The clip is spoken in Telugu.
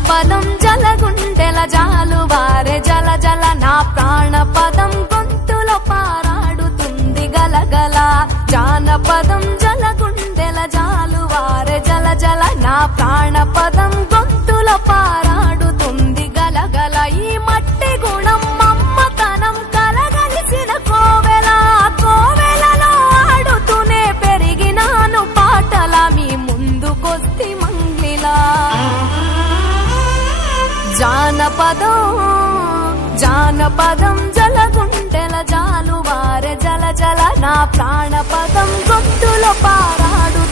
జానపదం జలగుండెల జాలువారే జల జల నా ప్రాణపదం గొంతులో పారాడుతుంది గలగల జానపదం జలగుండెల జాలువారే జల జల నా ప్రాణపదం గొంతులో పారాడుతుంది గలగల ఈ మట్టి గుణం మమ్మతనం కలగలిసిన కోవెల కోవెలలో ఆడుతూనే పెరిగినాను పాటల మీ ముందుకొస్తి మంగ్లిలా జానపదం జలగుండెల జాలువారే జల జల నా ప్రాణపదం గొంతులో పారాడు